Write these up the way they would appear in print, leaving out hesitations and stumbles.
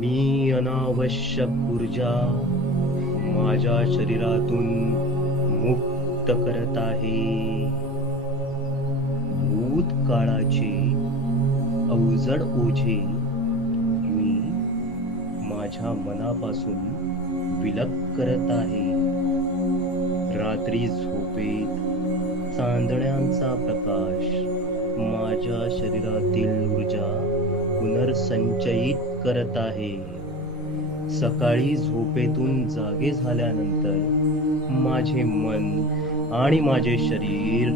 मी अनावश्यक ऊर्जा माझ्या शरीरातून मुक्त करत आहे. भूतकाळाचे अवजड ओझे मी माझ्या मनापासून विलग करत आहे. रात्री झोपेत चांदण्यांचा प्रकाश माझ्या शरीरातील ऊर्जा पुनर्संचयित करत आहे. सकाळी झोपेतून जागे झाल्यानंतर माझे मन आणि माझे शरीर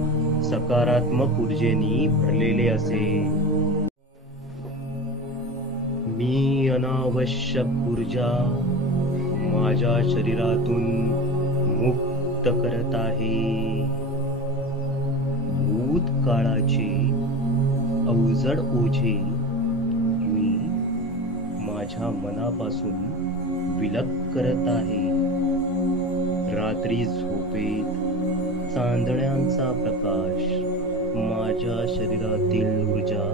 सकारात्मक ऊर्जेने भरलेले असेल. मी अनावश्यक ऊर्जा माझ्या शरीरातून मुक्त करत आहे. भूतकाळाचे अवजड ओझे मी माझ्या मनापासून विलग करत आहे. रात्री झोपेत चांदण्यांचा प्रकाश माझ्या शरीरातील ऊर्जा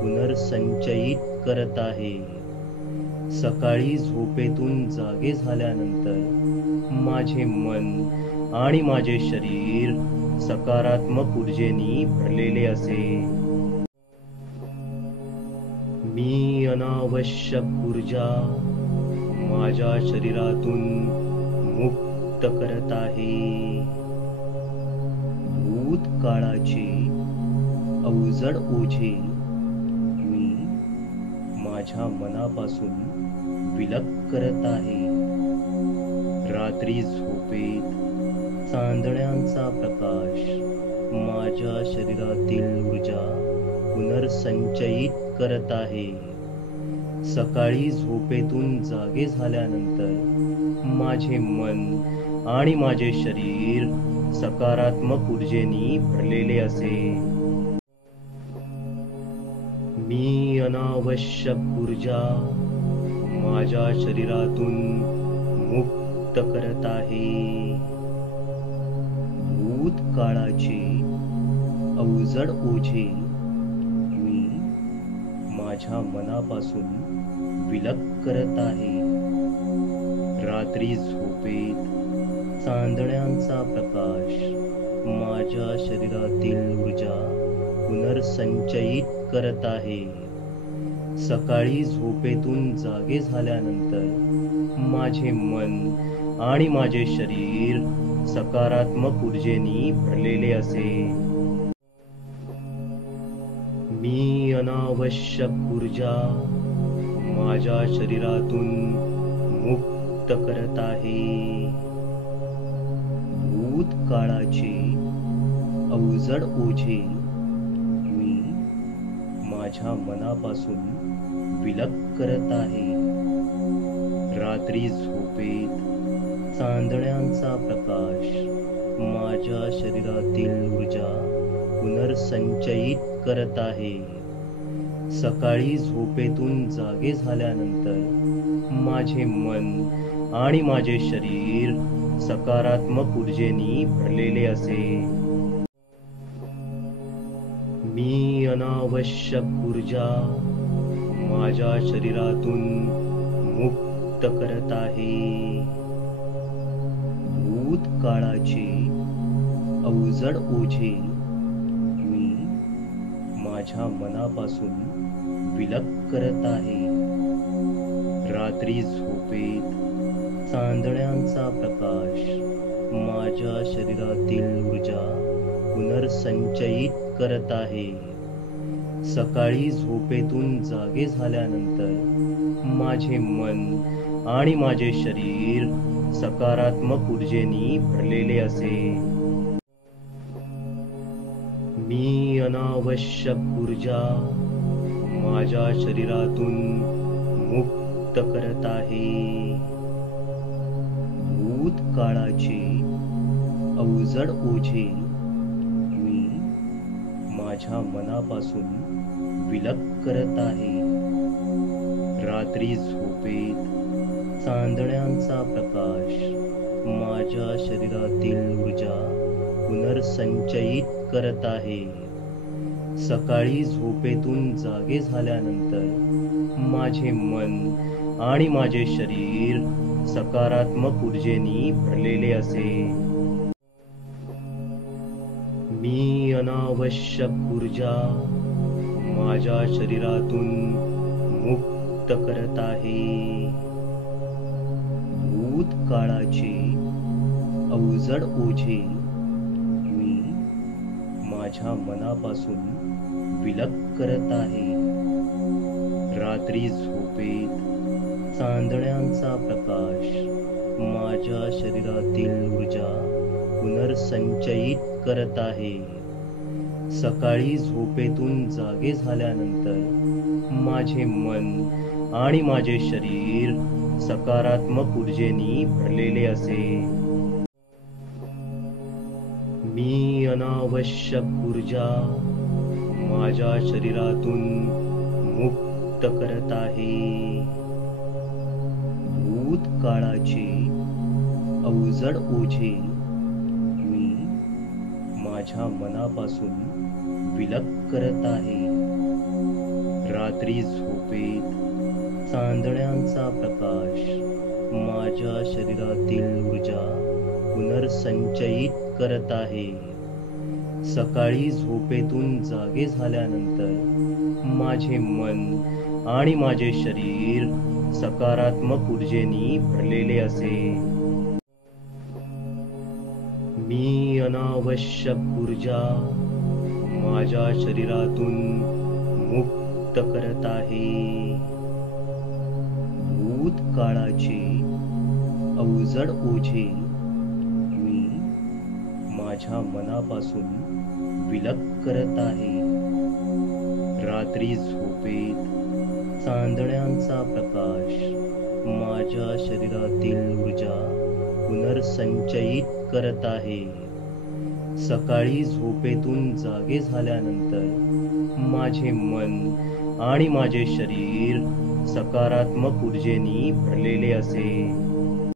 पुनर्संचयित करत आहे. सकाळी झोपेतून जागे झाल्यानंतर माझे मन आणि माझे शरीर सकारात्मक ऊर्जेने भरलेले असेल. मी अनावश्यक ऊर्जा माझ्या शरीरातून मुक्त करत आहे. भूतकाळाचे अवजड ओझे मी माझ्या मनापासून विलग करत आहे. रात्री झोपेत चांदण्यांचा प्रकाश माझ्या शरीरातील ऊर्जा पुनर्संचयित करत आहे. सकाळी झोपेतून जागे झाल्यानंतर माझे मन आणि माझे शरीर सकारात्मक ऊर्जेने भरलेले असेल. मी अनावश्यक ऊर्जा माझ्या शरीरातून मुक्त करत आहे. भूतकाळाचे अवजड ओझे मी माझ्या मनापासून विलग करत आहे. रात्री झोपेत चांदण्यांचा प्रकाश माझ्या शरीरातील ऊर्जा पुनर्संचयित करत आहे. सकाळी झोपेतून जागे झाल्यानंतर माझे मन आणि माझे शरीर सकारात्मक ऊर्जेने भरलेले असेल. मी अनावश्यक ऊर्जा माझ्या शरीरातून मुक्त करत आहे. भूतकाळाचे अवजड ओझे मी माझ्या मनापासून विलग करत आहे. रात्री झोपेत चांदण्यांचा प्रकाश माझ्या शरीरातील ऊर्जा पुनर्संचयित करत आहे. सकाळी झोपेतून जागे झाल्यानंतर माझे मन आणि माझे शरीर सकारात्मक ऊर्जेने भरलेले असेल. मी अनावश्यक ऊर्जा माझ्या शरीरातून मुक्त करत आहे. भूतकाळाचे अवजड ओझे मी माझ्या मनापासून विलग करत आहे. रात्री झोपेत चांदण्यांचा प्रकाश माझ्या शरीरातील ऊर्जा पुनर्संचयित करत आहे. सकाळी झोपेतून जागे झाल्यानंतर माझे मन आणि माझे शरीर सकारात्मक ऊर्जेने भरलेले असेल. मी अनावश्यक ऊर्जा माझ्या शरीरातून मुक्त करत आहे. भूतकाळाचे अवजड ओझे मी माझ्या मनापासून विलग करत आहे. रात्री झोपेत चांदण्यांचा प्रकाश माझ्या शरीरातील ऊर्जा पुनर्संचयित करत आहे. सकाळी झोपेतून जागे झाल्यानंतर माझे मन आणि माझे शरीर सकारात्मक ऊर्जेने भरलेले असे. मी अनावश्यक ऊर्जा माझ्या शरीरातून मुक्त करत आहे. भूतकाळाचे अवजड ओझे मी माझ्या मनापासून विलग करत आहे. रात्री झोपेत चांदण्यांचा प्रकाश माझ्या शरीरातील ऊर्जा पुनर्संचयित करत आहे. सकाळी झोपेतून जागे झाल्यानंतर माझे मन आणि माझे शरीर सकारात्मक ऊर्जेने भरलेले असे. मी अनावश्यक ऊर्जा माझ्या शरीरातून मुक्त करत आहे. भूतकाळाचे अवजड ओझे मी माझ्या मनापासून विलग करत आहे. रात्री झोपेत चांदण्यांचा प्रकाश माझ्या शरीरातील ऊर्जा पुनर्संचयित करत आहे. सकाळी झोपेतून जागे झाल्यानंतर माझे मन आणि माझे शरीर सकारात्मक ऊर्जेने भरलेले असे. मी अनावश्यक ऊर्जा माझ्या शरीरातून मुक्त करत आहे. भूतकाळाचे अवजड ओझे मी माझ्या मनापासून विलग करत आहे. रात्री झोपेत चांदण्यांचा प्रकाश माझ्या शरीरातील ऊर्जा पुनर्संचयित करत आहे. सकाळी झोपेतून जागे झाल्यानंतर माझे मन आणि माझे शरीर सकारात्मक ऊर्जेने भरलेले असे.